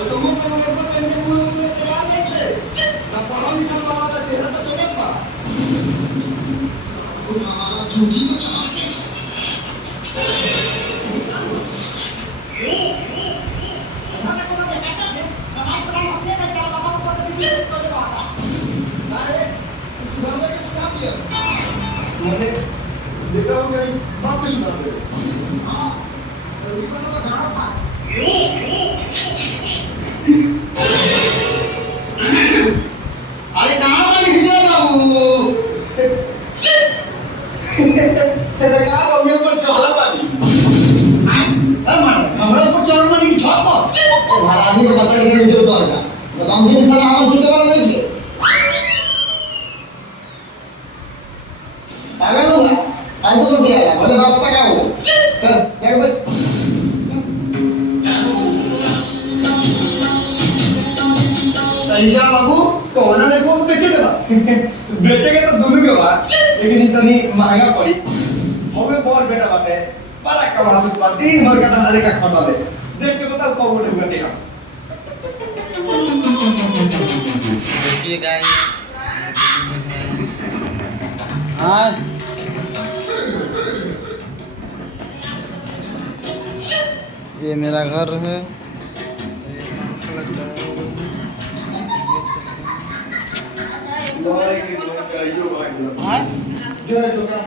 तो मुंह पर इनके मुंह में तैयार नहीं थे ना पढ़ा लिखा वाला चेहरा तो चले पा हमारा चूची को चढ़ा दे मैंने देखा हो गई वापस कर दे हाँ तो गाना था अरे कहाँ वाली हिजड़ा बाबू तेरे कहाँ बाबू ऊपर चढ़ा बानी हमारे ऊपर चढ़ा बानी की छाप और महारानी को पता नहीं मुझे तो आजा बताऊं कि साला आवाज छूटे वाला नहीं थे आगे होगा आगे तो क्या है बोले बाप का क्या हो चल क्या बोल तैयार बाबू कोना देखो बेचेगा बेचेगा तो दोनों के बाद लेकिन इतनी महंगा पड़ी हमें बहुत बेटा बाटे बड़ा कमा सकता दिन भर का धंधा का खटा ले देख के बताओ कौन उठेगा देखा देखिए गाइस हाँ ये मेरा घर है ये पंखा लगता है देख सकते हैं भाई जो भाई जो